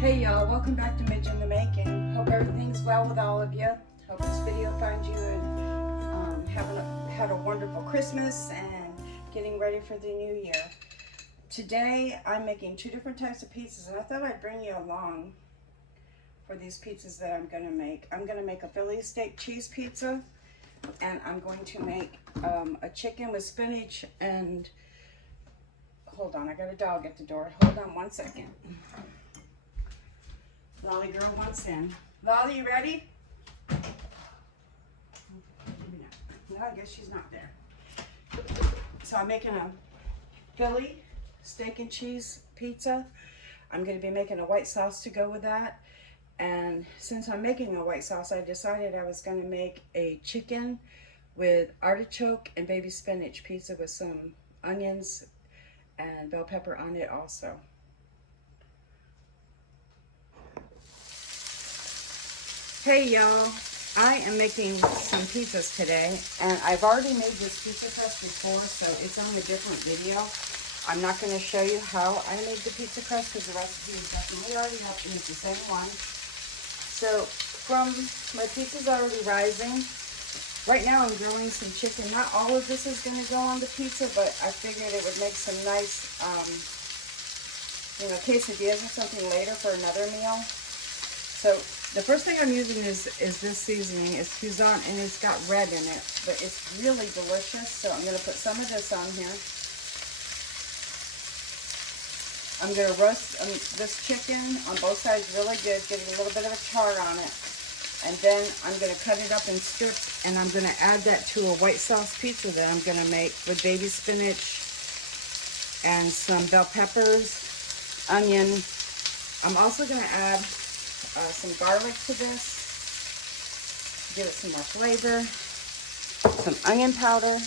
Hey y'all, welcome back to Midge in the Making. Hope everything's well with all of you. Hope this video finds you and had a wonderful Christmas and getting ready for the new year. Today I'm making two different types of pizzas, and I thought I'd bring you along for these pizzas that I'm going to make. I'm going to make a Philly steak cheese pizza, and I'm going to make a chicken with spinach and... Hold on, I got a dog at the door. Hold on one second. Lolly girl wants in. Lolly, you ready? No, I guess she's not there. So I'm making a Philly steak and cheese pizza. I'm going to be making a white sauce to go with that. And since I'm making a white sauce, I decided I was going to make a chicken with artichoke and baby spinach pizza with some onions and bell pepper on it also. Hey y'all, I am making some pizzas today, and I've already made this pizza crust before, so it's on a different video. I'm not going to show you how I made the pizza crust because the recipe is definitely already up and it's the same one. So from my pizza's already rising. Right now I'm grilling some chicken. Not all of this is going to go on the pizza, but I figured it would make some nice, quesadillas or something later for another meal. So the first thing I'm using is this seasoning. It's Fuson and it's got red in it, but it's really delicious. So I'm going to put some of this on here. I'm going to roast this chicken on both sides really good, getting a little bit of a char on it. And then I'm going to cut it up in strips, and I'm going to add that to a white sauce pizza that I'm going to make with baby spinach and some bell peppers, onion. I'm also going to add some garlic to this, give it some more flavor, some onion powder.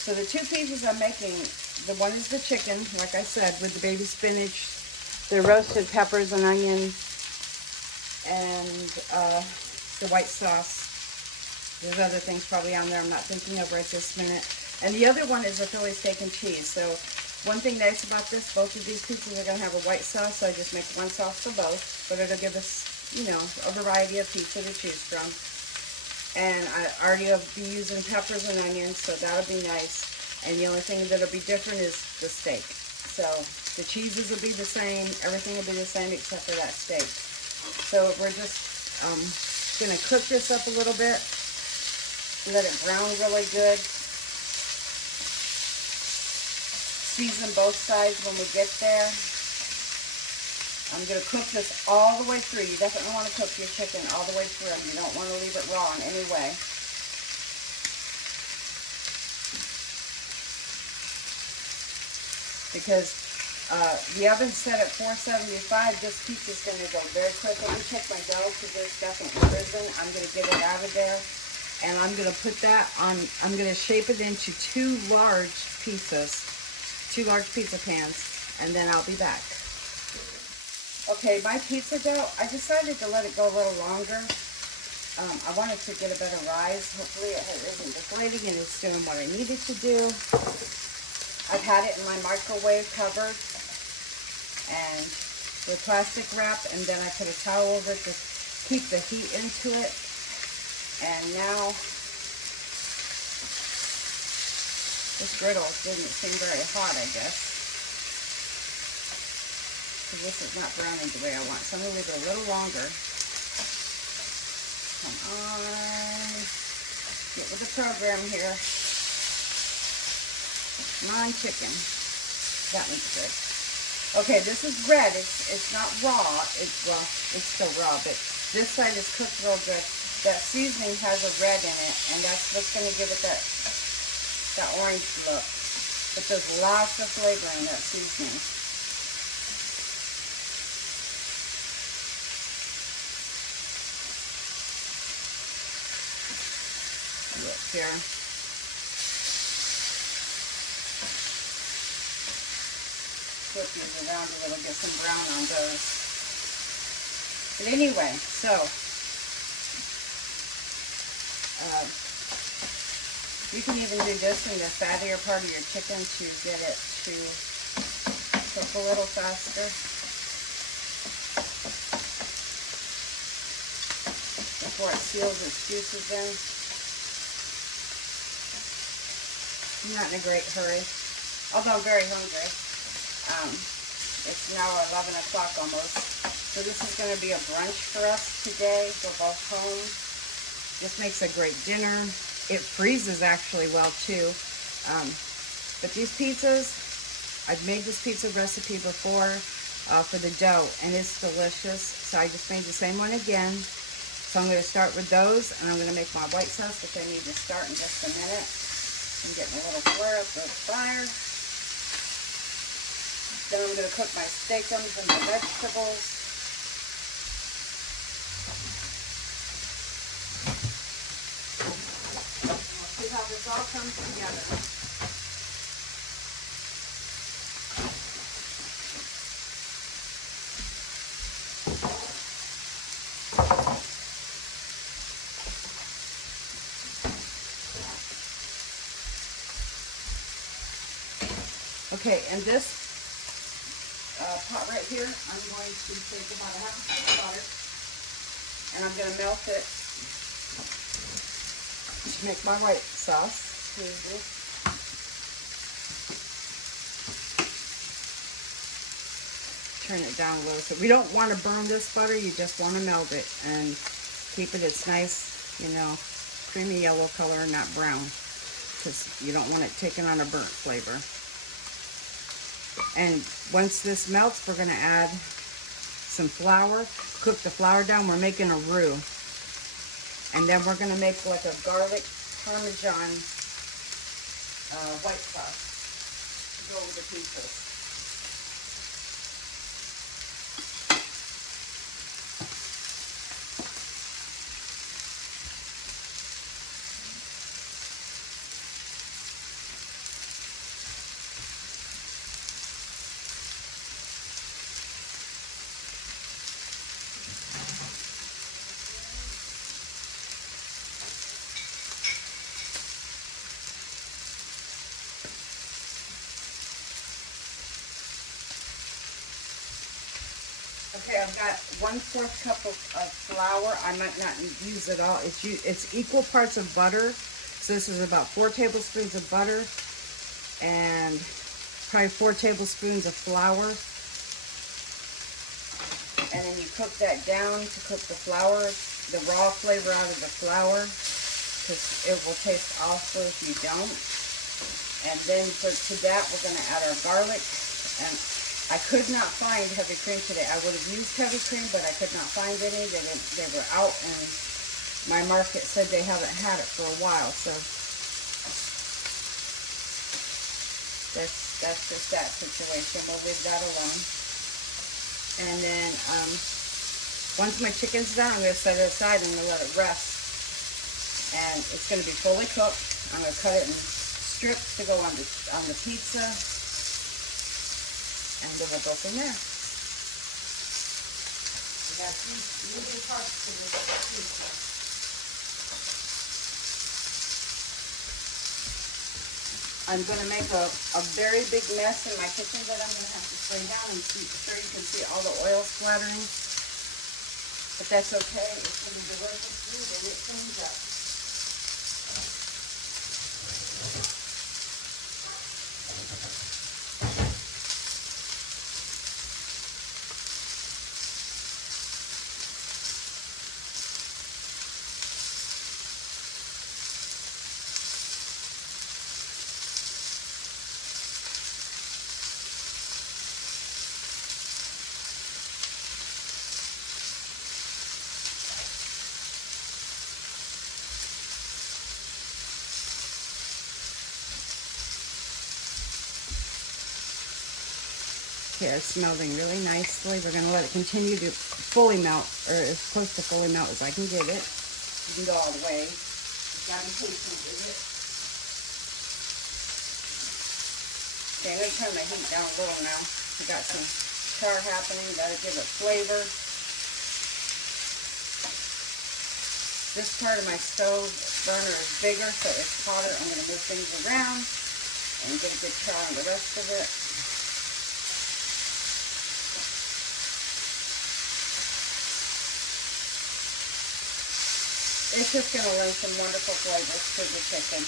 So the two pieces I'm making, the one is the chicken, like I said, with the baby spinach, the roasted peppers and onion, and the white sauce. There's other things probably on there I'm not thinking of right this minute. And the other one is a Philly steak and cheese. So one thing nice about this, both of these pizzas are going to have a white sauce, so I just make one sauce for both, but it'll give us, a variety of pizza to choose from. And I already will be using peppers and onions, so that'll be nice. And the only thing that'll be different is the steak. So the cheeses will be the same, everything will be the same except for that steak. So we're just going to cook this up a little bit, let it brown really good. Season both sides when we get there. I'm going to cook this all the way through. You definitely want to cook your chicken all the way through. You don't want to leave it raw in any way. Because the oven's set at 475. This pizza's going to go very quick. Let me check my dough because there's definitely risen. I'm going to get it out of there. And I'm going to put that on, I'm going to shape it into two large pieces. 2 large pizza pans, and then I'll be back. Okay, my pizza dough, I decided to let it go a little longer. I wanted to get a better rise. Hopefully it isn't deflating and it's doing what I needed to do. I've had it in my microwave covered and with plastic wrap, and then I put a towel over it to keep the heat into it. And now this griddle didn't seem very hot, I guess. So this is not browning the way I want. So I'm going to leave it a little longer. Come on. Get with the program here. Come on, chicken. That one's good. Okay, this is red. It's not raw. It's still raw, but this side is cooked real good. That seasoning has a red in it, and that's what's going to give it that orange look. But there's lots of flavor in that seasoning. Look here. Flip these around a little, get some brown on those. But anyway, so you can even do this in the fattier part of your chicken to get it to cook a little faster before it seals its juices in. I'm not in a great hurry, although I'm very hungry. It's now 11 o'clock almost. So this is going to be a brunch for us today. We're both home. This makes a great dinner. It freezes actually well too. But these pizzas, I've made this pizza recipe before for the dough, and it's delicious. So I just made the same one again. So I'm going to start with those, and I'm going to make my white sauce, which I need to start in just a minute. I'm getting a little flare up of fire. Then I'm going to cook my steakums and my vegetables. We'll see how this all comes together. Okay, and this pot right here, I'm going to take about a half a cup of butter, and I'm going to melt it to make my white sauce. Excuse me. Turn it down a little. So we don't want to burn this butter, you just want to melt it and keep it its nice, you know, creamy yellow color, not brown, because you don't want it taking on a burnt flavor. And once this melts, we're going to add some flour. Cook the flour down. We're making a roux. And then we're going to make like a garlic parmesan white sauce to go with the pizzas. Okay, I've got 1/4 cup of flour. I might not use it all. It's equal parts of butter. So this is about 4 tablespoons of butter and probably 4 tablespoons of flour. And then you cook that down to cook the flour, the raw flavor out of the flour, because it will taste awful if you don't. And then to that, we're going to add our garlic. And I could not find heavy cream today. I would have used heavy cream, but I could not find any. They were out, and my market said they haven't had it for a while. So that's just that situation. We'll leave that alone. And then once my chicken's done, I'm going to set it aside and let it rest. And it's going to be fully cooked. I'm going to cut it in strips to go on the pizza. And then we'll go from there. We got 3 moving parts to this pizza. I'm going to make a very big mess in my kitchen that I'm going to have to spray down and see, sure you can see all the oil splattering. But that's okay. It's going to be delicious food and it cleans up. Okay, it's melting really nicely. We're going to let it continue to fully melt, or as close to fully melt as I can get it. You can go all the way. You've got to be patient with it. Okay, I'm going to turn my heat down a little now. We got some char happening. Got to give it flavor. This part of my stove burner is bigger, so it's hotter. I'm going to move things around and get a good char on the rest of it. It's just going to lend some wonderful flavors to the chicken.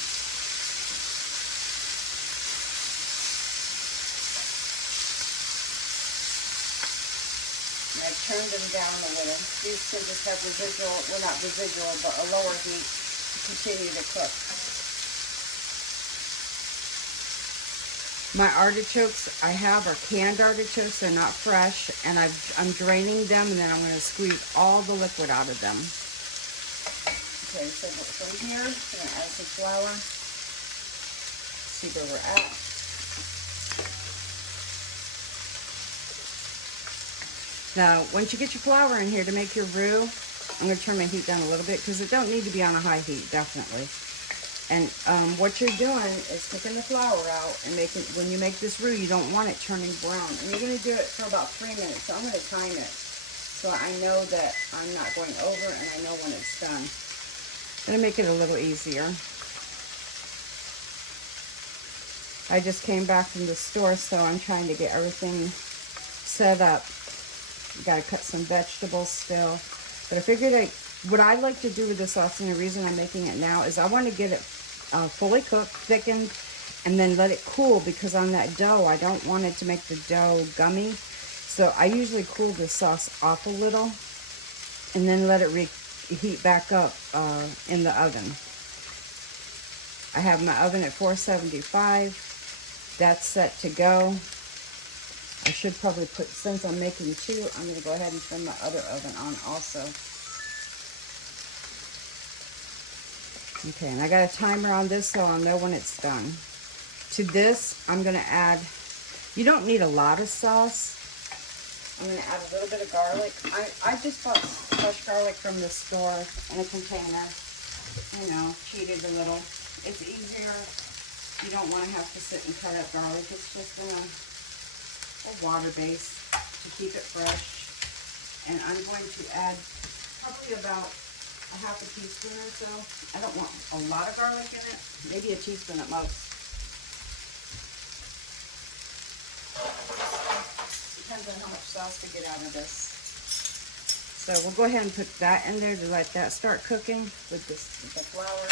And I turned them down a little. These can just have residual, well not residual, but a lower heat to continue to cook. My artichokes I have are canned artichokes. They're not fresh, and I'm draining them, and then I'm going to squeeze all the liquid out of them. Okay, so from here, I'm going to add some flour. See where we're at. Now, once you get your flour in here to make your roux, I'm going to turn my heat down a little bit because it don't need to be on a high heat, definitely. And what you're doing is cooking the flour out and making, when you make this roux, you don't want it turning brown. And you're going to do it for about 3 minutes. So I'm going to time it so I know that I'm not going over and I know when it's done. I'm going to make it a little easier. I just came back from the store, so I'm trying to get everything set up. You got to cut some vegetables still. But I figured what I like to do with this sauce, and the reason I'm making it now, is I want to get it fully cooked, thickened, and then let it cool, because on that dough, I don't want it to make the dough gummy. So I usually cool this sauce off a little and then let it reheat back up in the oven. I have my oven at 475. That's set to go. I should probably put, since I'm making 2, I'm going to go ahead and turn my other oven on also. Okay, and I got a timer on this so I'll know when it's done. To this, I'm going to add, you don't need a lot of sauce. I'm going to add a little bit of garlic. I just bought fresh garlic from the store in a container. You know, cheated a little. It's easier. You don't want to have to sit and cut up garlic. It's just in a water base to keep it fresh. And I'm going to add probably about a half a teaspoon or so. I don't want a lot of garlic in it, maybe a teaspoon at most. Depends on how much sauce to get out of this. So we'll go ahead and put that in there to let that start cooking with the flour.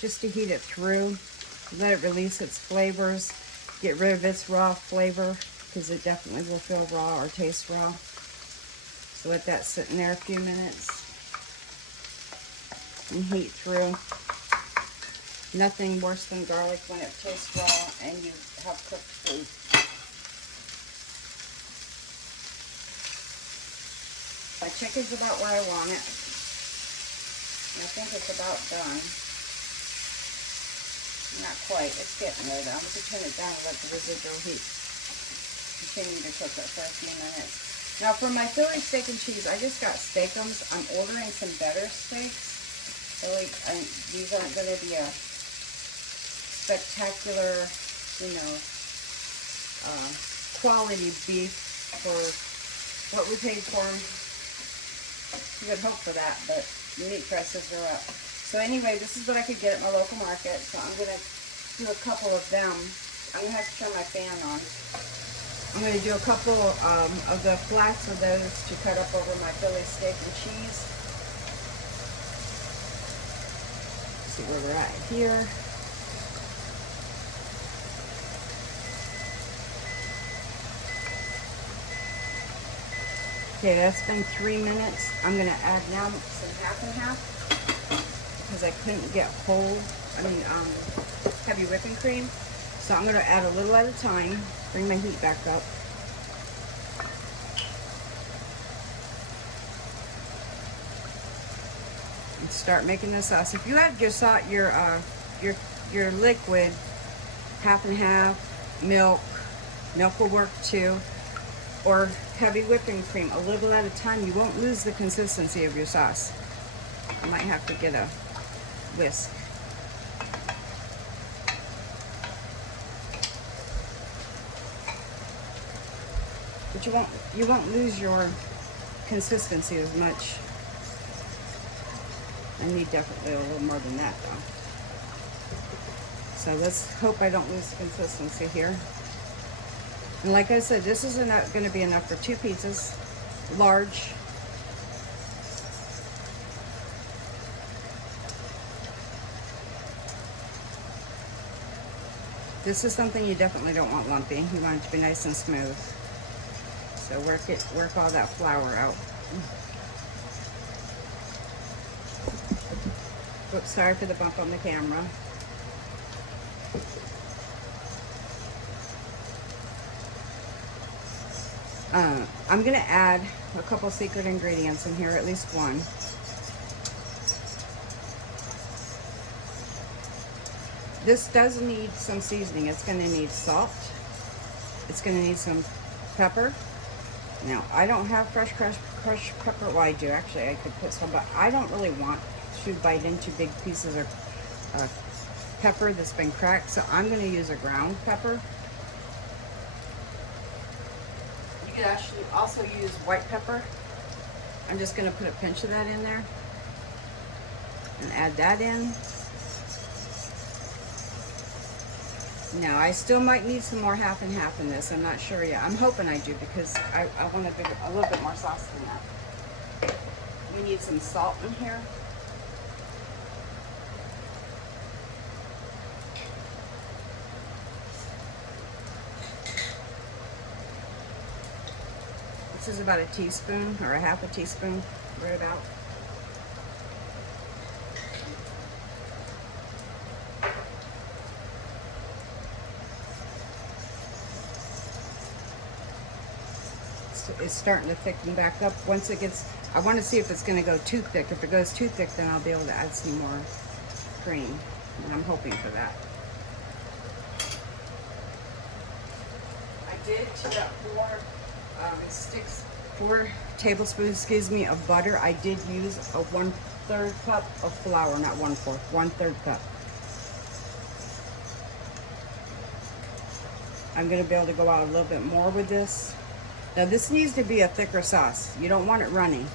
Just to heat it through, let it release its flavors. Get rid of its raw flavor, because it definitely will feel raw or taste raw. So let that sit in there a few minutes and heat through. Nothing worse than garlic when it tastes raw and you have cooked food. My chicken's about where I want it. And I think it's about done. Not quite. It's getting there though. I'm going to turn it down and let the residual heat continue to cook it for a few minutes. Now for my Philly steak and cheese, I just got Steakums. I'm ordering some better steaks. So these aren't going to be a spectacular, you know, quality beef for what we paid for them. You would hope for that, but meat prices are up. So anyway, this is what I could get at my local market. So I'm going to do a couple of them. I'm going to have to turn my fan on. I'm going to do a couple of the flats of those to cut up over my Philly steak and cheese. See where we're at here. Okay, that's been 3 minutes. I'm going to add now some half and half, because I couldn't get heavy whipping cream. So I'm going to add a little at a time, bring my heat back up. And start making the sauce. If you have your liquid, half and half, milk will work too, or heavy whipping cream, a little at a time, you won't lose the consistency of your sauce. You might have to get a whisk. But you won't lose your consistency as much. I need definitely a little more than that though. So let's hope I don't lose consistency here. And like I said, this is going to be enough for 2 pizzas, large. This is something you definitely don't want lumpy. You want it to be nice and smooth. So work all that flour out. Oops, sorry for the bump on the camera. I'm gonna add a couple secret ingredients in here, at least one. This does need some seasoning. It's gonna need salt. It's gonna need some pepper. Now, I don't have fresh crushed pepper. Well, I do actually. I could put some, but I don't really want to bite into big pieces of pepper that's been cracked, so I'm gonna use a ground pepper. You could actually also use white pepper. I'm just going to put a pinch of that in there and add that in. Now, I still might need some more half and half in this. I'm not sure yet. I'm hoping I do because I want a little bit more sauce than that. You need some salt in here. This is about a teaspoon or a half a teaspoon, right about. It's starting to thicken back up. Once it gets, I want to see if it's going to go too thick. If it goes too thick, then I'll be able to add some more cream, and I'm hoping for that. I did to that 4 tablespoons, excuse me, of butter. I did use a 1/3 cup of flour, not 1/4, 1/3 cup. I'm going to be able to go out a little bit more with this. Now this needs to be a thicker sauce. You don't want it runny.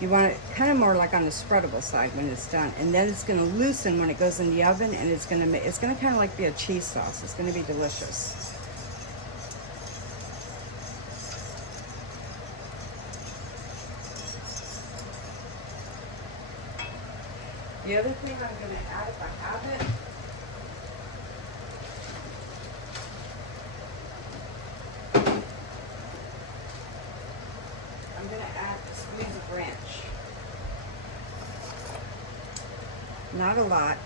You want it kind of more like on the spreadable side when it's done, and then it's going to loosen when it goes in the oven, and it's going to kind of like be a cheese sauce. It's going to be delicious. The other thing I'm going to add, if I have it, I'm going to add a squeeze of ranch. Not a lot,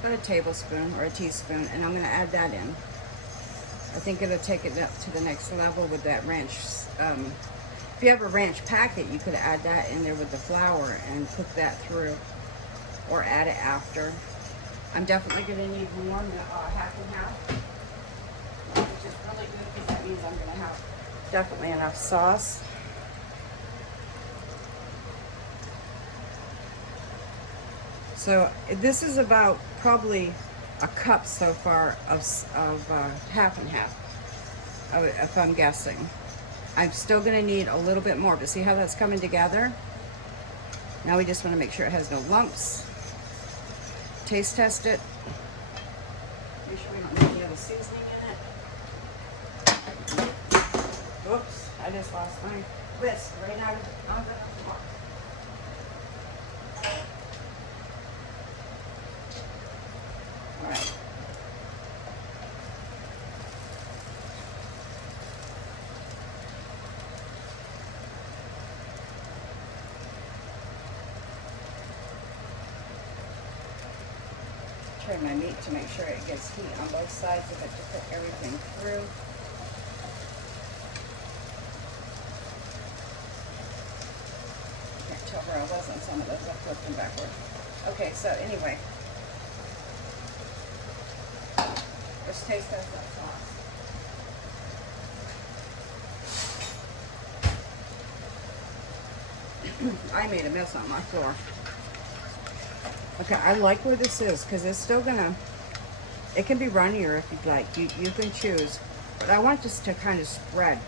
about a tablespoon or a teaspoon, and I'm going to add that in. I think it'll take it up to the next level with that ranch. If you have a ranch packet, you could add that in there with the flour and cook that through, or add it after. I'm definitely going to need more than half and half, which is really good because that means I'm going to have definitely enough sauce. So this is about probably a cup so far of half and half, if I'm guessing. I'm still going to need a little bit more, but see how that's coming together? Now we just want to make sure it has no lumps. Taste test it. Make sure we don't have any other seasoning in it. Oops, I just lost my whisk right out of the floor. All right. Try my meat to make sure it gets heat on both sides of it to put everything through. Can't tell where I was on some of those. I flipped them backward. Okay, so anyway, let's taste that sauce. I made a mess on my floor. Okay, I like where this is because it's still gonna, it can be runnier if you'd like. You can choose. But I want this to kind of spread.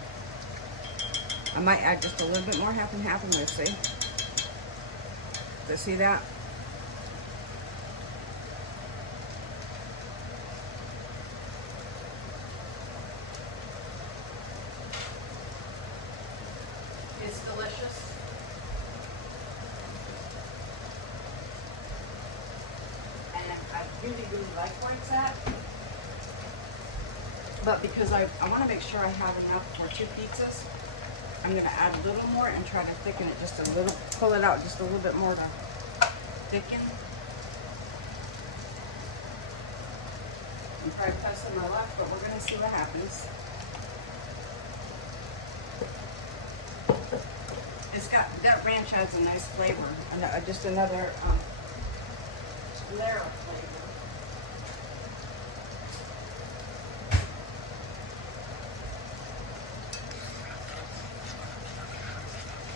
I might add just a little bit more half and half and we'll see. See that? It's delicious. And I really, really like where it's at. But because I want to make sure I have enough for 2 pizzas, I'm going to add a little more and try to thicken it just a little, pull it out just a little bit more to thicken. I'm probably pressing my luck, but we're going to see what happens. It's got, that ranch adds a nice flavor, and just another layer of flavor.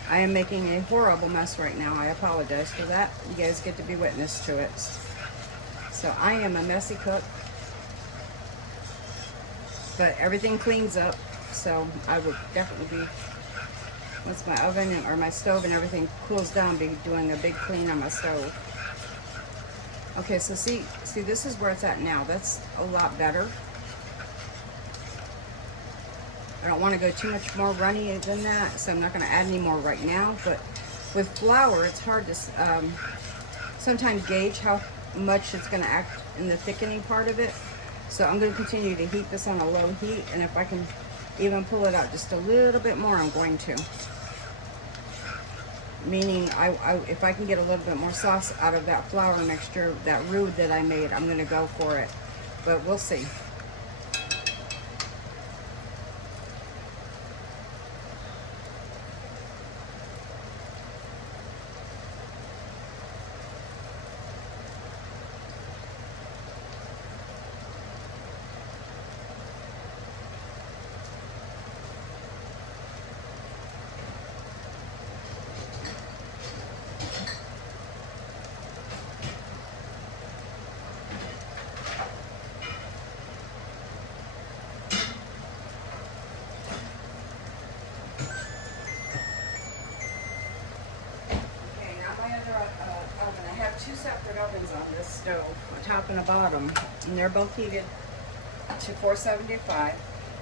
I am making a horrible mess right now. I apologize for that. You guys get to be witness to it. So I am a messy cook, but everything cleans up. So I would definitely be, once my oven or my stove and everything cools down, be doing a big clean on my stove. Okay, so see, this is where it's at now. That's a lot better. I don't want to go too much more runny than that, so I'm not going to add any more right now. But with flour, it's hard to sometimes gauge how much it's going to act in the thickening part of it. So I'm going to continue to heat this on a low heat, and if I can even pull it out just a little bit more, I'm going to. Meaning, if I can get a little bit more sauce out of that flour mixture, that roux that I made, I'm going to go for it. But we'll see. Oven. I have 2 separate ovens on this stove, a top and a bottom, and they're both heated to 475.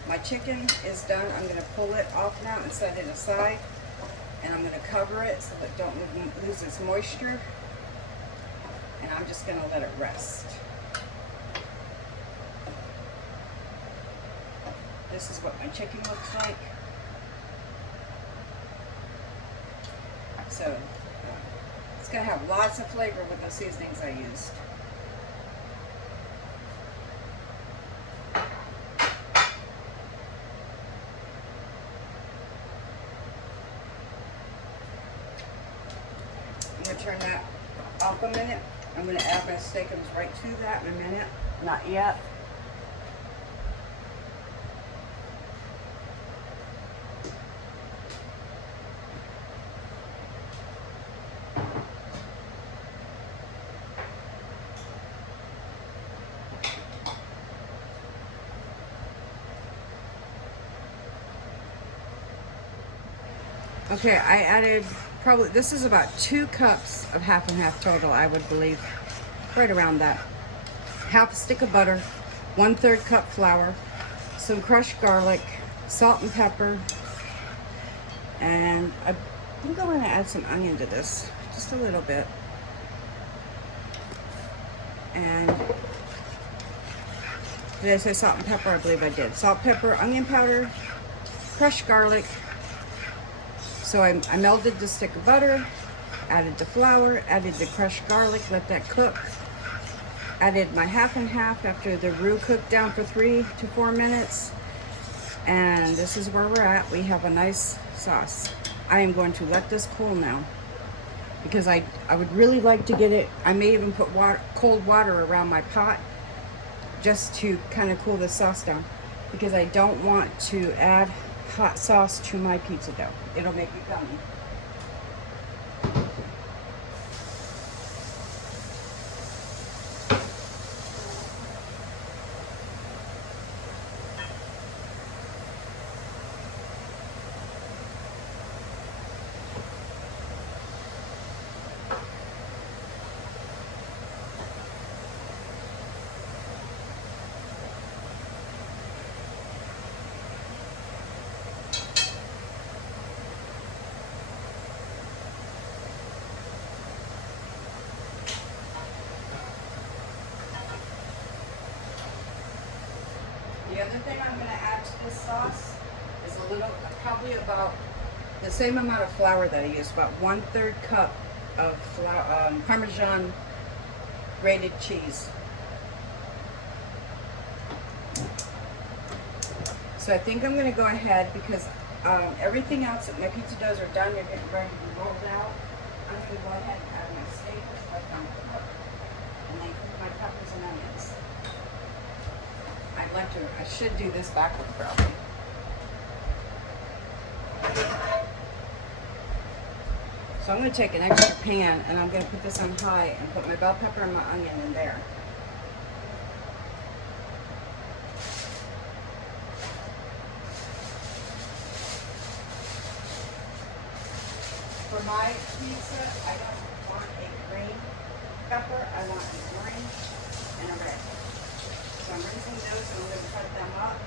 My chicken is done. I'm going to pull it off now and set it aside, and I'm going to cover it so that it don't lose its moisture, and I'm just going to let it rest. This is what my chicken looks like. So it's going to have lots of flavor with the seasonings I used. I'm going to turn that off a minute. I'm going to add my steakums right to that in a minute. Not yet. Okay, I added probably, this is about 2 cups of half and half total, I would believe. Right around that. Half a stick of butter, 1/3 cup flour, some crushed garlic, salt and pepper, and I think I'm going to add some onion to this, just a little bit. And did I say salt and pepper? I believe I did. Salt, pepper, onion powder, crushed garlic. So I melted the stick of butter, added the flour, added the crushed garlic, let that cook. Added my half and half after the roux cooked down for 3 to 4 minutes. And this is where we're at. We have a nice sauce. I am going to let this cool now because I would really like to get it. I may even put cold water around my pot just to kind of cool the sauce down because I don't want to add hot sauce to my pizza dough. It'll make it gummy. little, probably about the same amount of flour that I used, about 1/3 cup of flour, Parmesan grated cheese. So I think I'm going to go ahead because everything else, my pizza doughs are done. They're getting ready to be rolled out. I'm going to go ahead and add my steak, just like I'm cook, and then cook my peppers and onions. I should do this backward probably. So I'm going to take an extra pan and I'm going to put this on high and put my bell pepper and my onion in there. For my pizza, I don't want a green pepper. I want an orange and a red. So I'm rinsing those and I'm going to cut them up.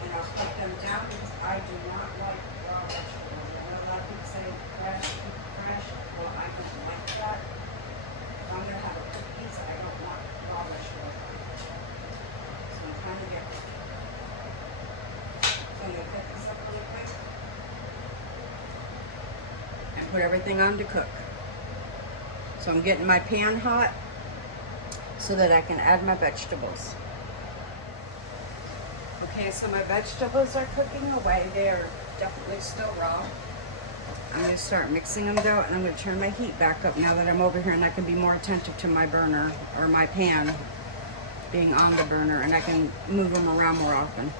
And I'll put them down because I do not like raw vegetables. I know a lot of people say fresh. Well, I don't like that. If I'm going to have a cooked pizza, I don't want raw vegetables. So I'm trying to get... So I'm going to pick this up really quick and put everything on to cook. So I'm getting my pan hot so that I can add my vegetables. Okay, so my vegetables are cooking away. They are definitely still raw. I'm going to start mixing them though, and I'm going to turn my heat back up now that I'm over here, and I can be more attentive to my burner or my pan being on the burner, and I can move them around more often.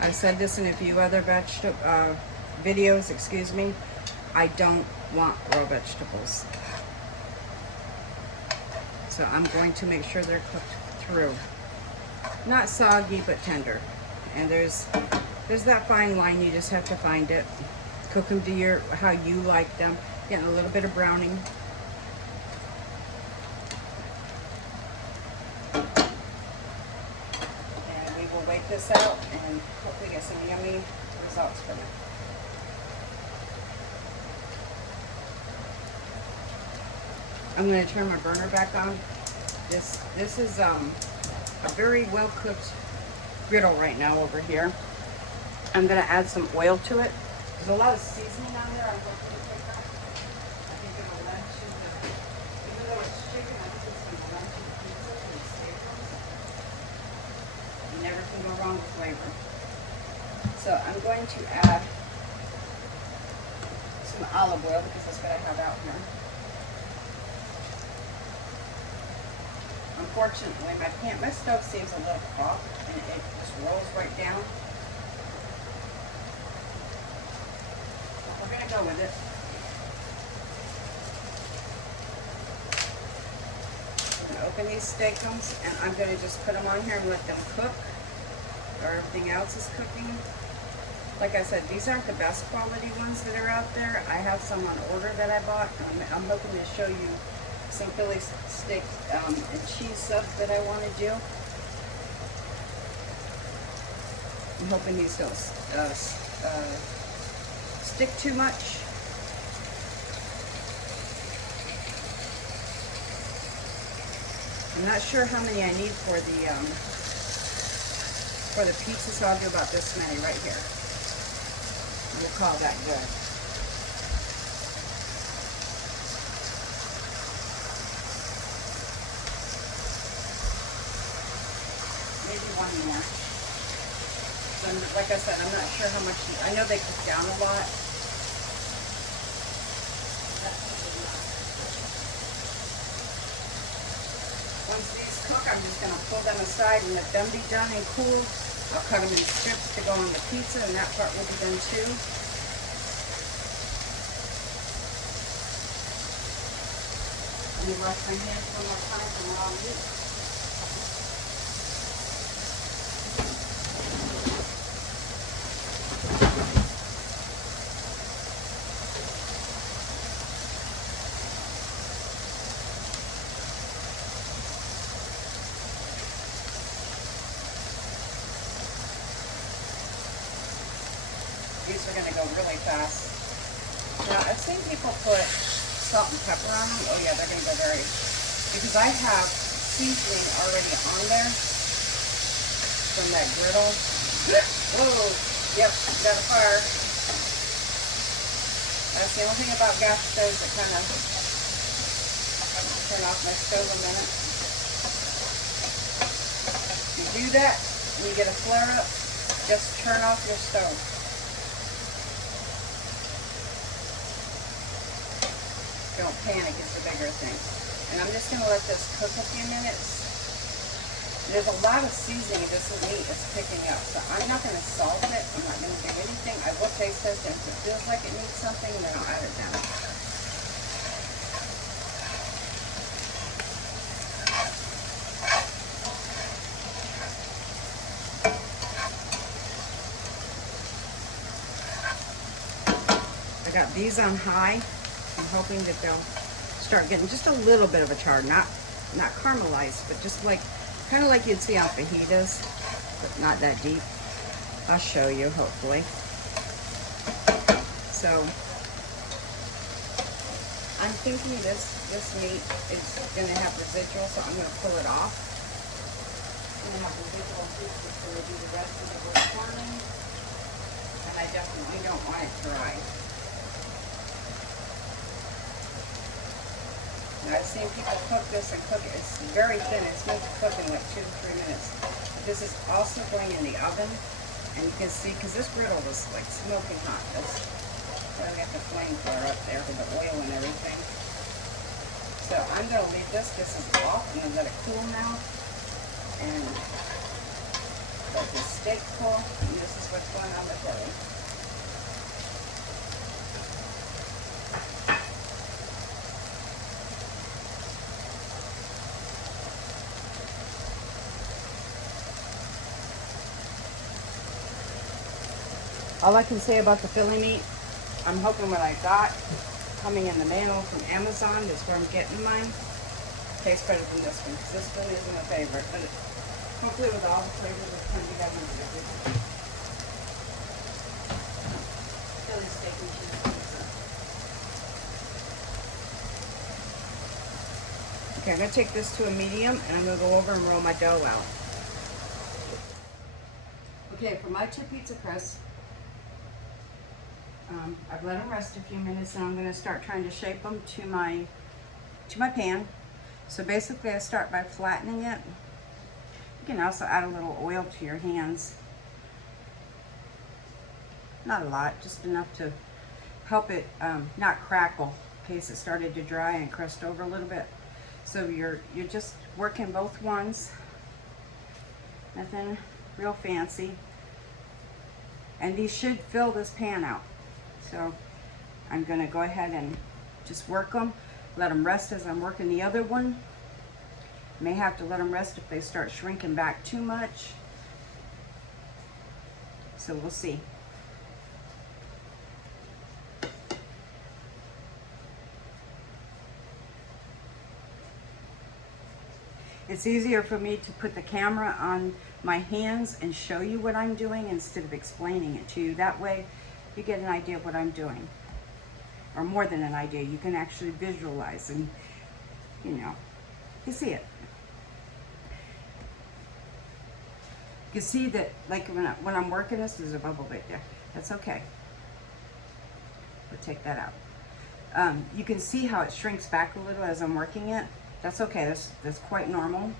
I've said this in a few other videos, excuse me. I don't want raw vegetables. So I'm going to make sure they're cooked through. Not soggy, but tender. And there's that fine line, you just have to find it. Cook them to how you like them. Getting a little bit of browning. And we will wait this out and hopefully get some yummy results from it. I'm going to turn my burner back on. This is a very well cooked griddle right now over here. I'm going to add some oil to it. There's a lot of seasoning on there. I'm hoping to pick up. I think it will lend to the, even though it's chicken, I think it's going to lend to the pizza and the flavors. You never can go wrong with flavor. So I'm going to add some olive oil because that's what I have out here. Unfortunately, my stove seems a little hot and it just rolls right down. We're going to go with it. I'm going to open these steakums and I'm going to just put them on here and let them cook. Or everything else is cooking. Like I said, these aren't the best quality ones that are out there. I have some on order that I bought. I'm hoping to show you some Philly steak and cheese subs that I want to do. I'm hoping these don't stick too much. I'm not sure how many I need for the pizza, so I'll do about this many right here. We'll call that good. Maybe one more. So like I said, I'm not sure how much. I know they cook down a lot. Once these cook, I'm just going to pull them aside and let them be done and cool. I'll cut them in strips to go on the pizza, and that part will be done too. Let me wash my hands one more time from raw meat. These are going to go really fast. Now, I've seen people put salt and pepper on them. Oh yeah, they're going to go very because I have seasoning already on there from that griddle. Whoa, yep, got a fire. That's the only thing about gas stoves that kind of turn off my stove a minute. If you do that and you get a flare up, just turn off your stove. Don't panic, it's the bigger thing. And I'm just going to let this cook a few minutes. There's a lot of seasoning this meat is picking up, so I'm not going to salt it. I'm not going to do anything. I will taste test it. If it feels like it needs something, then I'll add it down. I got these on high. I'm hoping that they'll start getting just a little bit of a char, not caramelized, but just like kind of like you'd see on fajitas, but not that deep. I'll show you, hopefully. So I'm thinking this meat is going to have residual, so I'm going to pull it off. I'm going to have residual juices for do the rest of the roast corning, and I definitely don't want it dry. Now, I've seen people cook this and cook it. It's very thin. It's meant to cook in like 2 to 3 minutes. This is also going in the oven, and you can see because this griddle was like smoking hot. So I got the flame flare up there with the oil and everything. So I'm going to leave this. This is off. I'm going to let it cool now, and let this steak cool. And this is what's going on with it. All I can say about the Philly meat, I'm hoping what I got coming in the mail from Amazon is where I'm getting mine. Tastes better than this one, because this really isn't a favorite. But hopefully with all the flavors that come together, it's good. Philly steak and cheese pizza. Okay, I'm going to take this to a medium, and I'm going to go over and roll my dough out. Okay, for my 2 pizza crusts, I've let them rest a few minutes, and I'm going to start trying to shape them to my pan. So basically I start by flattening it. You can also add a little oil to your hands. Not a lot, just enough to help it not crackle in case it started to dry and crust over a little bit. So you're just working both ones. Nothing real fancy. And these should fill this pan out. So I'm going to go ahead and just work them, let them rest as I'm working the other one. May have to let them rest if they start shrinking back too much. So we'll see. It's easier for me to put the camera on my hands and show you what I'm doing instead of explaining it to you. That way you get an idea of what I'm doing. Or more than an idea, you can actually visualize and, you know, you see it. You can see that, like when I'm working this, there's a bubble right there. That's okay. We'll take that out. You can see how it shrinks back a little as I'm working it. That's okay, that's quite normal.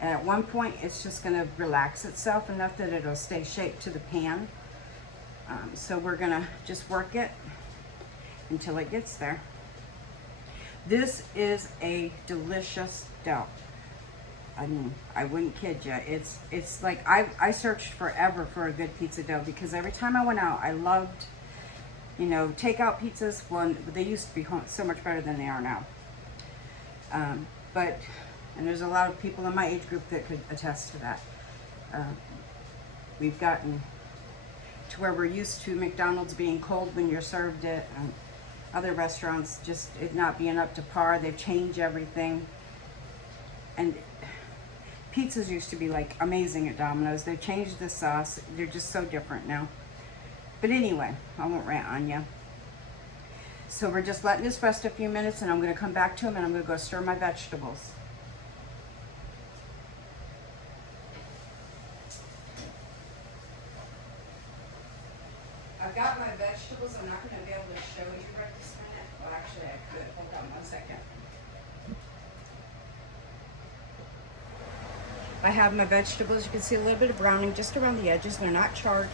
And at one point, it's just gonna relax itself enough that it'll stay shaped to the pan. So we're gonna just work it until it gets there. This is a delicious dough. I mean, I wouldn't kid you. It's like, I searched forever for a good pizza dough because every time I went out, I loved, you know, takeout pizzas. Well, they used to be so much better than they are now. And there's a lot of people in my age group that could attest to that. We've gotten to where we're used to McDonald's being cold when you're served it, and other restaurants just it not being up to par. They've changed everything. And pizzas used to be like amazing at Domino's. They've changed the sauce. They're just so different now. But anyway, I won't rant on you. So we're just letting this rest a few minutes, and I'm going to come back to them, and I'm going to go stir my vegetables. I've got my vegetables. I'm not going to be able to show you right this minute. Well, actually, I could. Hold on 1 second. I have my vegetables. You can see a little bit of browning just around the edges. They're not charred.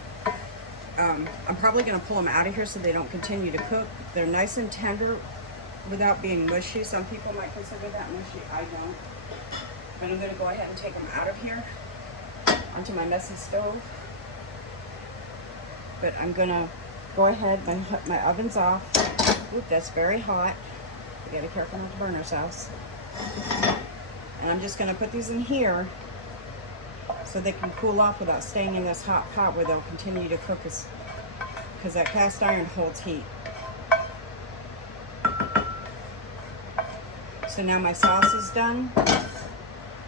I'm probably going to pull them out of here so they don't continue to cook. They're nice and tender without being mushy. Some people might consider that mushy. I don't. But I'm going to go ahead and take them out of here onto my messy stove. But I'm going to go ahead, my oven's off. Oop, that's very hot. You got to be careful not to burn ourselves. And I'm just going to put these in here so they can cool off without staying in this hot pot where they'll continue to cook, because that cast iron holds heat. So now my sauce is done.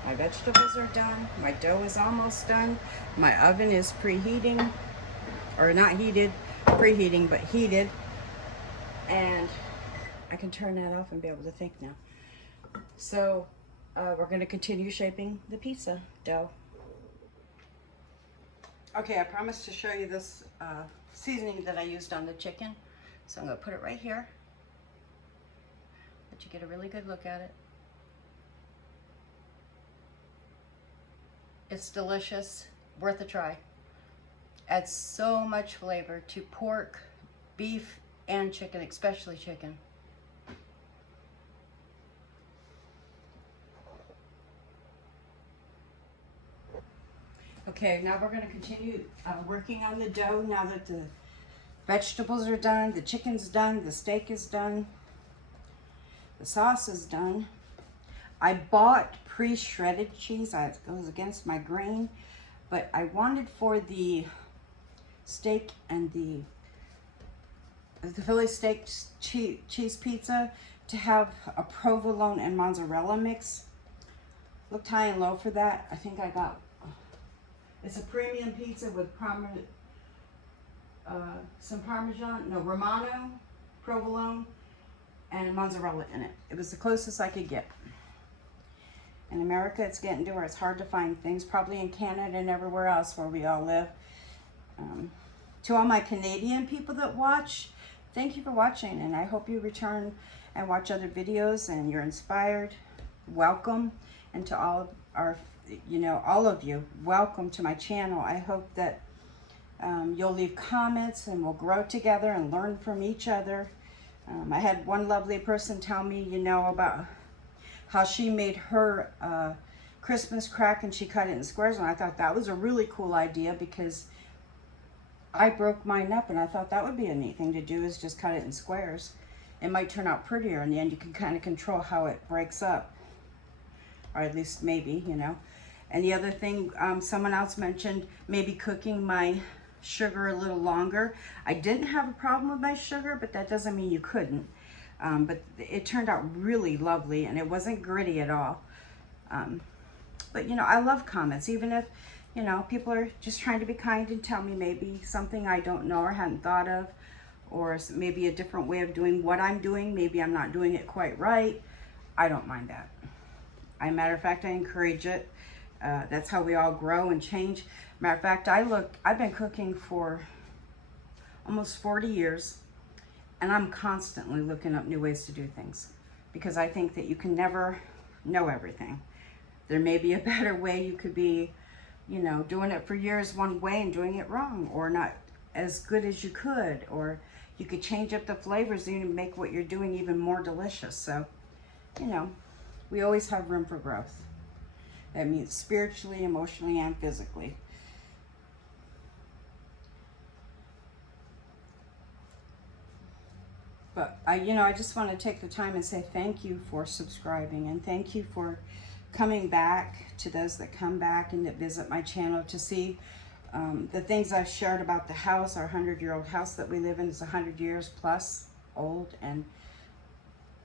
My vegetables are done. My dough is almost done. My oven is preheating, or not heated, preheating, but heated. And I can turn that off and be able to think now. So we're going to continue shaping the pizza dough. Okay, I promised to show you this seasoning that I used on the chicken. So I'm going to put it right here. Let you get a really good look at it. It's delicious, worth a try. Adds so much flavor to pork, beef, and chicken, especially chicken. Okay, now we're going to continue working on the dough now that the vegetables are done, the chicken's done, the steak is done, the sauce is done. I bought pre-shredded cheese. It goes against my grain, but I wanted for the steak and the Philly steak cheese pizza to have a provolone and mozzarella mix. Looked high and low for that. I think I got, it's a premium pizza with some Parmesan, no, Romano, provolone, and mozzarella in it. It was the closest I could get. In America, it's getting to where it's hard to find things, probably in Canada and everywhere else where we all live. To all my Canadian people that watch, thank you for watching, and I hope you return and watch other videos and you're inspired. Welcome. And to all of our, all of you, welcome to my channel. I hope that you'll leave comments and we'll grow together and learn from each other. I had one lovely person tell me, about how she made her Christmas crack and she cut it in squares, and I thought that was a really cool idea because I broke mine up and I thought that would be a neat thing to do, is just cut it in squares. It might turn out prettier in the end. You can kind of control how it breaks up, or at least maybe, And the other thing, someone else mentioned maybe cooking my sugar a little longer. I didn't have a problem with my sugar, but that doesn't mean you couldn't. But it turned out really lovely and it wasn't gritty at all. But I love comments, even if, people are just trying to be kind and tell me maybe something I don't know or hadn't thought of, or maybe a different way of doing what I'm doing. Maybe I'm not doing it quite right. I don't mind that. As a matter of fact, I encourage it. That's how we all grow and change. Matter of fact, I've been cooking for almost 40 years, and I'm constantly looking up new ways to do things, because I think that you can never know everything. There may be a better way. You could be, doing it for years one way and doing it wrong, or not as good as you could, or you could change up the flavors and make what you're doing even more delicious. So, we always have room for growth. That means spiritually, emotionally, and physically. But I just want to take the time and say thank you for subscribing, and thank you for coming back, to those that come back and that visit my channel to see the things I've shared about the house. Our 100-year-old house that we live in is 100 years plus old, and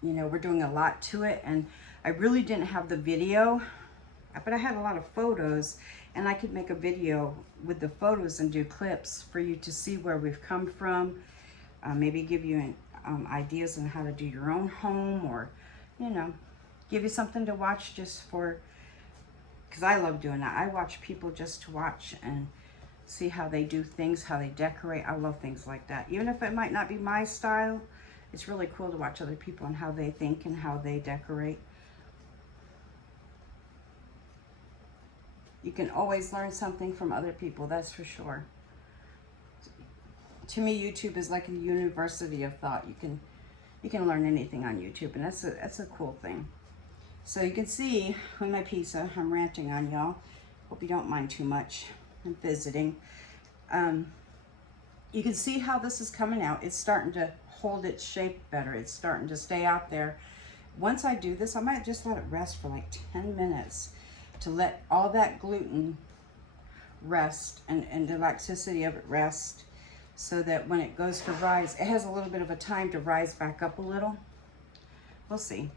we're doing a lot to it. And I really didn't have the video, but I had a lot of photos, and I could make a video with the photos and do clips for you to see where we've come from. Maybe give you ideas on how to do your own home, or, you know, give you something to watch just for, because I love doing that. I watch people just to watch and see how they do things, how they decorate. I love things like that. Even if it might not be my style, it's really cool to watch other people and how they think and how they decorate. You can always learn something from other people, that's for sure. To me, YouTube is like a university of thought. You can learn anything on YouTube, and that's a cool thing. So you can see with my pizza, I'm ranting on y'all. Hope you don't mind too much. I'm visiting. You can see how this is coming out. It's starting to hold its shape better. It's starting to stay out there. Once I do this, I might just let it rest for like 10 minutes to let all that gluten rest and the elasticity of it rest, so that when it goes to rise, it has a little bit of a time to rise back up a little. We'll see.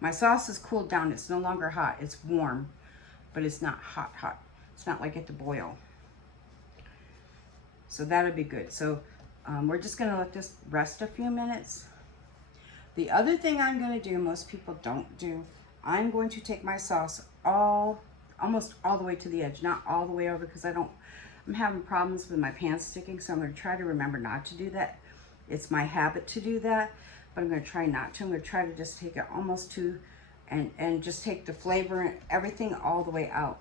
My sauce is cooled down. It's no longer hot. It's warm, but it's not hot. It's not like it to boil. So that'll be good. So we're just gonna let this rest a few minutes. The other thing I'm gonna do, most people don't do, I'm going to take my sauce almost all the way to the edge, not all the way over, because I'm having problems with my pan sticking, so I'm gonna try to remember not to do that. It's my habit to do that, but I'm gonna try not to. I'm gonna try to just take it almost to, and just take the flavor and everything all the way out.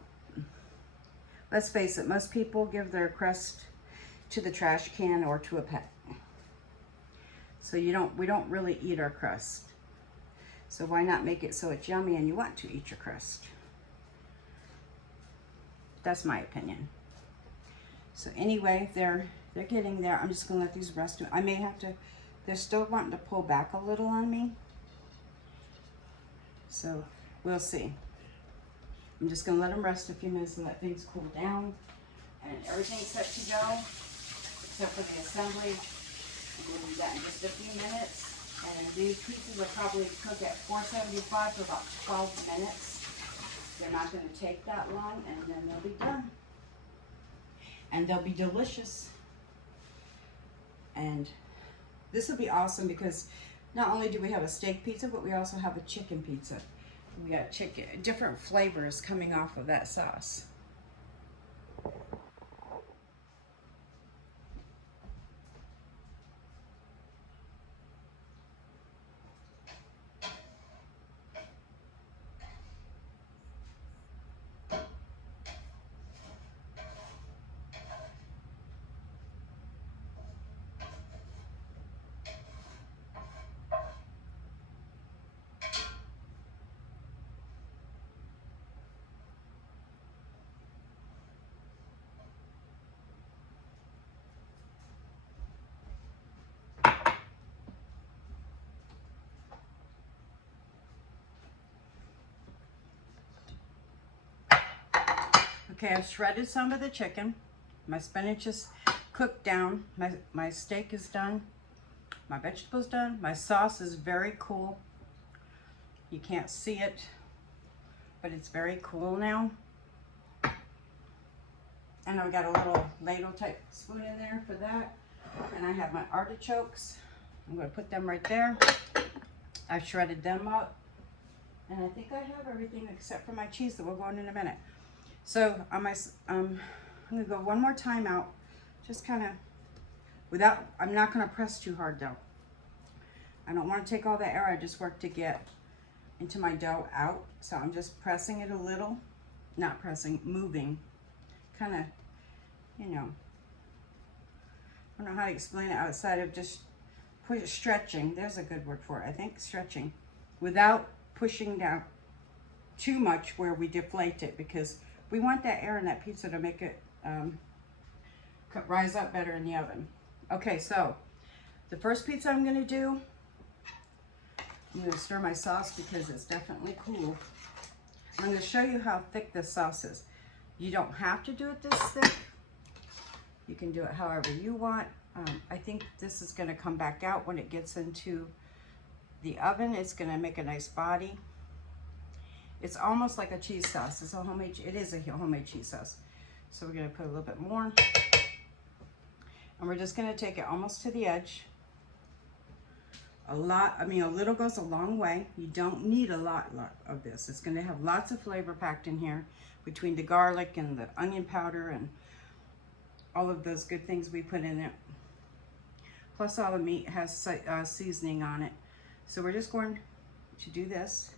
Let's face it, most people give their crust to the trash can or to a pet. So we don't really eat our crust. So why not make it so it's yummy and you want to eat your crust? That's my opinion. So anyway, they're getting there. I'm just gonna let these rest. I may have to, they're still wanting to pull back a little on me. So we'll see. I'm just gonna let them rest a few minutes and let things cool down. And everything's set to go, except for the assembly. I'm gonna do that in just a few minutes. And these pieces will probably cook at 475 for about 12 minutes. They're not gonna take that long, and then they'll be done. And they'll be delicious. And this will be awesome because not only do we have a steak pizza, but we also have a chicken pizza. We got chicken, different flavors coming off of that sauce. Okay, I've shredded some of the chicken. My spinach is cooked down. My steak is done. My vegetables done. My sauce is very cool. You can't see it, but it's very cool now. And I've got a little ladle type spoon in there for that. And I have my artichokes. I'm going to put them right there. I've shredded them up. And I think I have everything except for my cheese that we'll go in a minute. So I'm going to go one more time out, just kind of without, I'm not going to press too hard though. I don't want to take all the air I just worked to get into my dough out. So I'm just pressing it a little, not pressing, moving, kind of, you know, I don't know how to explain it outside of just stretching. There's a good word for it, I think, stretching, without pushing down too much where we deflate it, because we want that air in that pizza to make it rise up better in the oven. Okay, so the first pizza I'm gonna do, I'm gonna stir my sauce because it's definitely cool. I'm gonna show you how thick this sauce is. You don't have to do it this thick. You can do it however you want. I think this is gonna come back out when it gets into the oven. It's gonna make a nice body. It's almost like a cheese sauce. It's a homemade, it is a homemade cheese sauce. So we're gonna put a little bit more. And we're just gonna take it almost to the edge. A little goes a long way. You don't need a lot of this. It's gonna have lots of flavor packed in here between the garlic and the onion powder and all of those good things we put in it. Plus all the meat has seasoning on it. So we're just going to do this.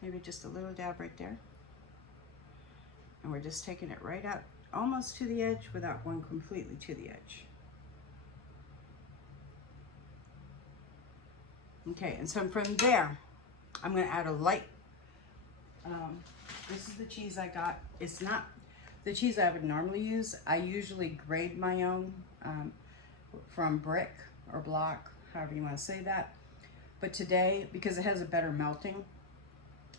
Maybe just a little dab right there. And we're just taking it right out almost to the edge without going completely to the edge. Okay, and so from there, I'm gonna add a light, this is the cheese I got. It's not the cheese I would normally use. I usually grade my own from brick or block, however you wanna say that. But today, because it has a better melting,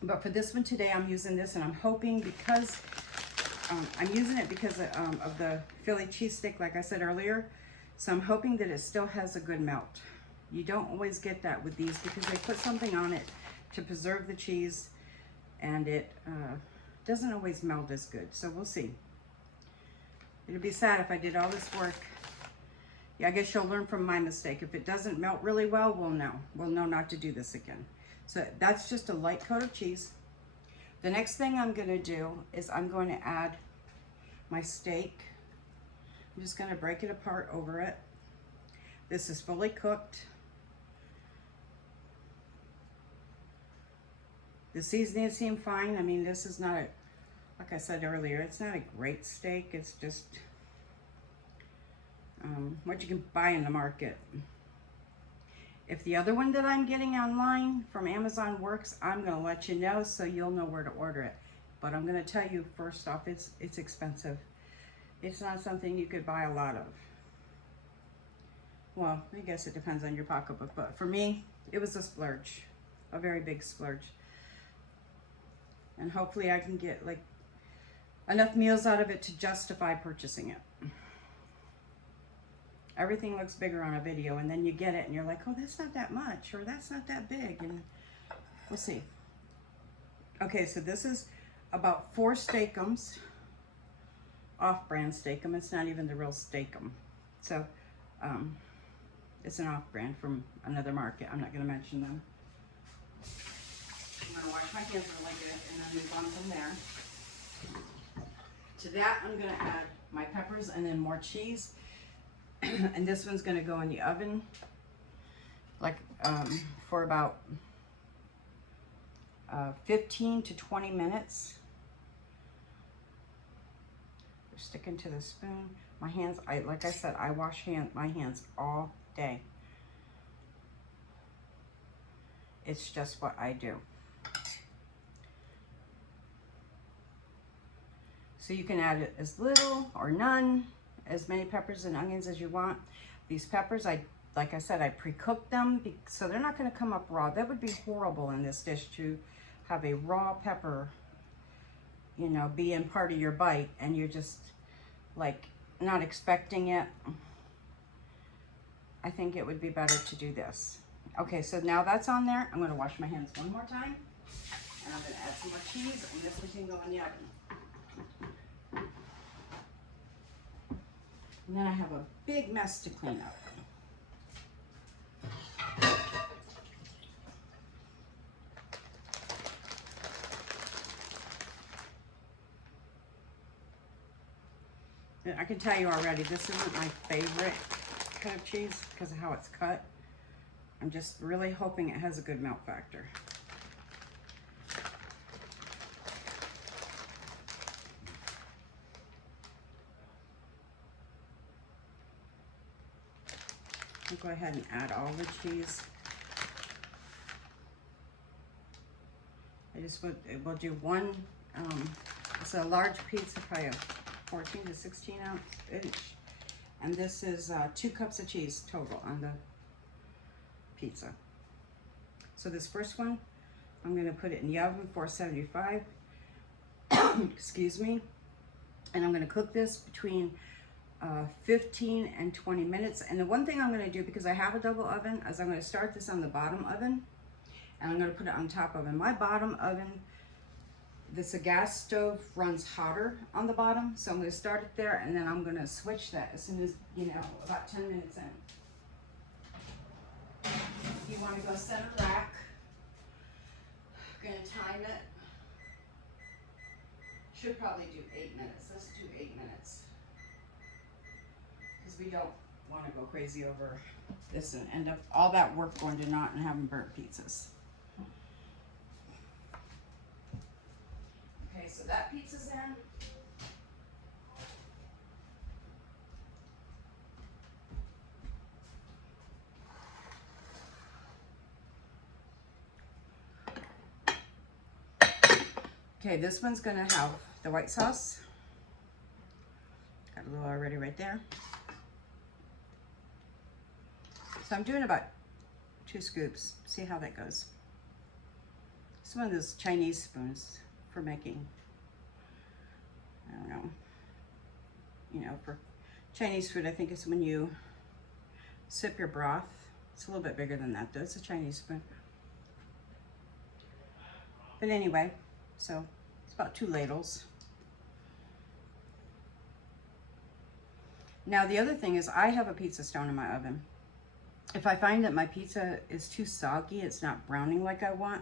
but for this one today, I'm using this, and I'm hoping because, I'm using it because of the Philly cheesesteak, like I said earlier. So I'm hoping that it still has a good melt. You don't always get that with these because they put something on it to preserve the cheese, and it doesn't always melt as good. So we'll see. It'd be sad if I did all this work. Yeah, I guess you'll learn from my mistake. If it doesn't melt really well, we'll know. We'll know not to do this again. So that's just a light coat of cheese. The next thing I'm gonna do is I'm going to add my steak. I'm just gonna break it apart over it. This is fully cooked. The seasoning seemed fine. I mean, this is not like I said earlier, it's not a great steak. It's just what you can buy in the market. If the other one that I'm getting online from Amazon works, I'm gonna let you know so you'll know where to order it. But I'm gonna tell you first off, it's expensive. It's not something you could buy a lot of. Well, I guess it depends on your pocketbook, but for me, it was a splurge, a very big splurge. And hopefully I can get like enough meals out of it to justify purchasing it. Everything looks bigger on a video, and then you get it and you're like, oh, that's not that much, or that's not that big, and we'll see. Okay, so this is about 4 steakums, off-brand steakum. It's not even the real steakum. So it's an off-brand from another market. I'm not gonna mention them. I'm gonna wash my hands really good and then move on from there. To that, I'm gonna add my peppers and then more cheese. And this one's gonna go in the oven like for about 15 to 20 minutes. We're sticking to the spoon. My hands, like I said, I wash my hands all day. It's just what I do. So you can add as little or none, as many peppers and onions as you want. These peppers, like I said, I pre-cooked them, so they're not gonna come up raw. That would be horrible in this dish to have a raw pepper, you know, be in part of your bite and you're just like not expecting it. I think it would be better to do this. Okay, so now that's on there. I'm gonna wash my hands one more time, and I'm gonna add some more cheese, and this one can go in the oven. And then I have a big mess to clean up. And I can tell you already, this isn't my favorite cut of cheese because of how it's cut. I'm just really hoping it has a good melt factor. I'll go ahead and add all the cheese. We'll do one, it's a large pizza, probably a 14 to 16 ounce inch. And this is 2 cups of cheese total on the pizza. So this first one, I'm gonna put it in the oven, 475, excuse me. And I'm gonna cook this between 15 and 20 minutes. And the one thing I'm gonna do, because I have a double oven, is I'm gonna start this on the bottom oven and I'm gonna put it on top oven. My bottom oven this gas stove runs hotter on the bottom, so I'm going to start it there, and then I'm going to switch that as soon as, you know, about 10 minutes in. You want to go center rack. I'm going to time it. Should probably do 8 minutes. Let's do 8 minutes. Because we don't want to go crazy over this and end up all that work going to naught and having burnt pizzas. Okay, so that pizza's in. Okay, this one's gonna have the white sauce. Got a little already right there. So I'm doing about 2 scoops. See how that goes. It's one of those Chinese spoons for making, I don't know, you know, for Chinese food. I think it's when you sip your broth. It's a little bit bigger than that though. It's a Chinese spoon. But anyway, so it's about 2 ladles. Now the other thing is I have a pizza stone in my oven. If I find that my pizza is too soggy, it's not browning like I want,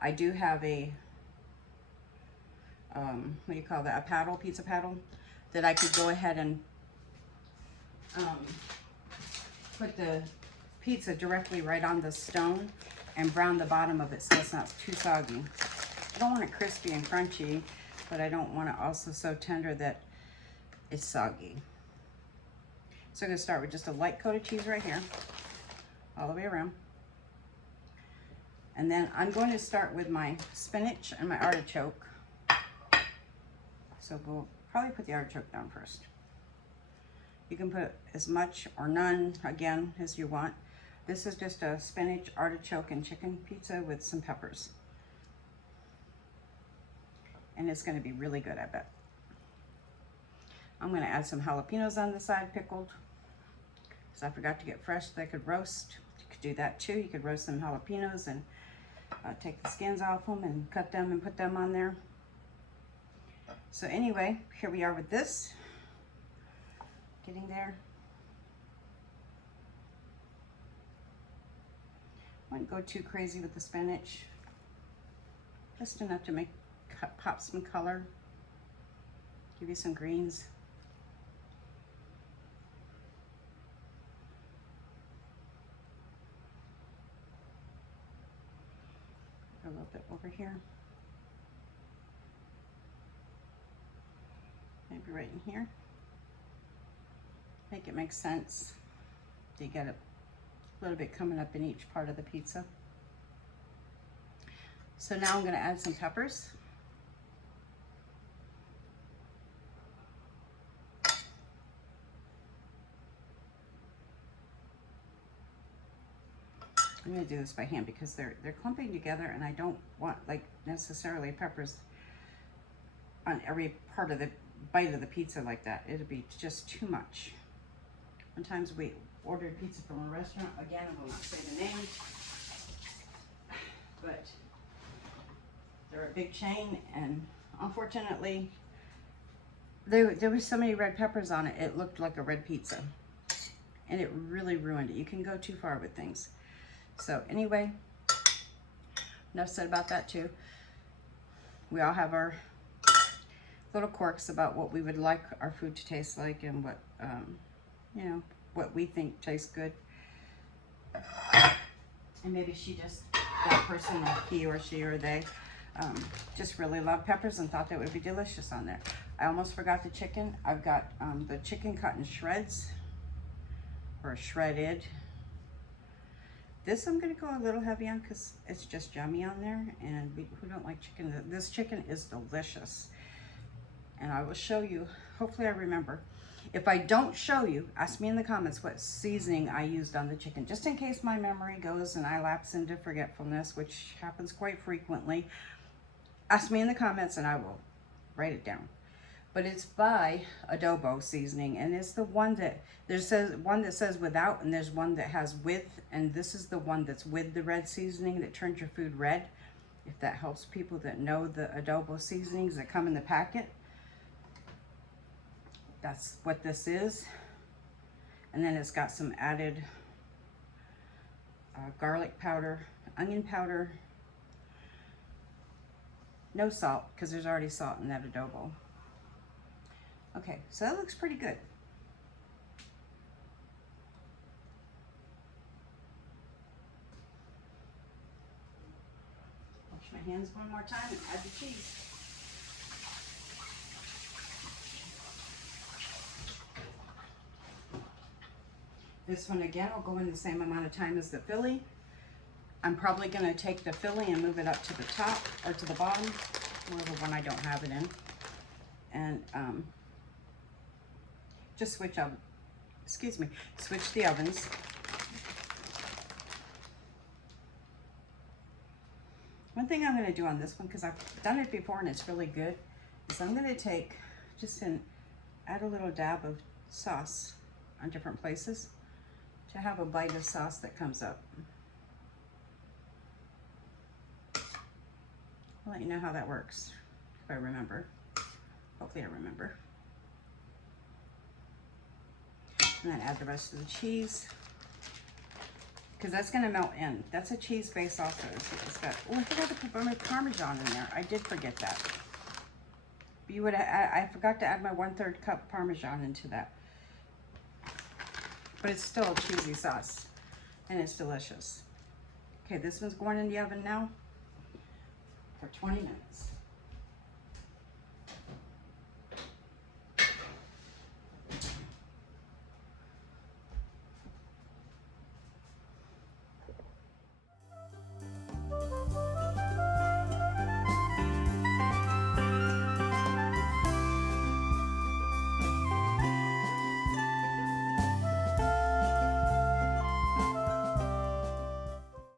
I do have a, what do you call that, a paddle, pizza paddle, that I could go ahead and put the pizza directly right on the stone and brown the bottom of it so it's not too soggy. I don't want it crispy and crunchy, but I don't want it also so tender that it's soggy. So I'm going to start with just a light coat of cheese right here, all the way around. And then I'm going to start with my spinach and my artichoke. So we'll probably put the artichoke down first. You can put as much or none, again, as you want. This is just a spinach, artichoke, and chicken pizza with some peppers. And it's gonna be really good, I bet. I'm gonna add some jalapenos on the side, pickled. Because I forgot to get fresh that I could roast. You could do that too. You could roast some jalapenos and take the skins off them and cut them and put them on there. So anyway, here we are with this. Getting there. I wouldn't go too crazy with the spinach. Just enough to make pop some color. Give you some greens. A little bit over here. Maybe right in here. Make it make sense. You get a little bit coming up in each part of the pizza. So now I'm going to add some peppers. I'm going to do this by hand because they're clumping together, and I don't want like necessarily peppers on every part of the bite of the pizza like that. It'd be just too much. Sometimes we ordered pizza from a restaurant. Again, I will not say the name, but they're a big chain, and unfortunately, there was so many red peppers on it. It looked like a red pizza, and it really ruined it. You can go too far with things. So anyway, enough said about that too. We all have our little quirks about what we would like our food to taste like, and what, you know, what we think tastes good. And maybe that person, or he or she or they, just really love peppers and thought that would be delicious on there. I almost forgot the chicken. I've got the chicken cut in shreds, or shredded. This I'm going to go a little heavy on because it's just yummy on there, and who don't like chicken? This chicken is delicious. And I will show you, hopefully I remember. If I don't show you, ask me in the comments what seasoning I used on the chicken, just in case my memory goes and I lapse into forgetfulness, which happens quite frequently. Ask me in the comments and I will write it down. But it's by Adobo seasoning, and it's the one that there's one that says without, and there's one that has with, and this is the one that's with the red seasoning that turns your food red. if that helps people that know the adobo seasonings that come in the packet. That's what this is. And then it's got some added garlic powder, onion powder, no salt because there's already salt in that adobo. Okay, so that looks pretty good. Wash my hands one more time and add the cheese. This one again will go in the same amount of time as the Philly. I'm probably going to take the Philly and move it up to the top or to the bottom, whatever one I don't have it in, and just switch the ovens. One thing I'm going to do on this one, because I've done it before and it's really good, is I'm going to take add a little dab of sauce on different places to have a bite of sauce that comes up. I'll let you know how that works, if I remember. Hopefully I remember. And then add the rest of the cheese, because that's gonna melt in. That's a cheese base also. It's got, oh, I forgot to put my Parmesan in there. I did forget that. I forgot to add my 1/3 cup Parmesan into that. But it's still a cheesy sauce, and it's delicious. Okay, this one's going in the oven now for 20 minutes.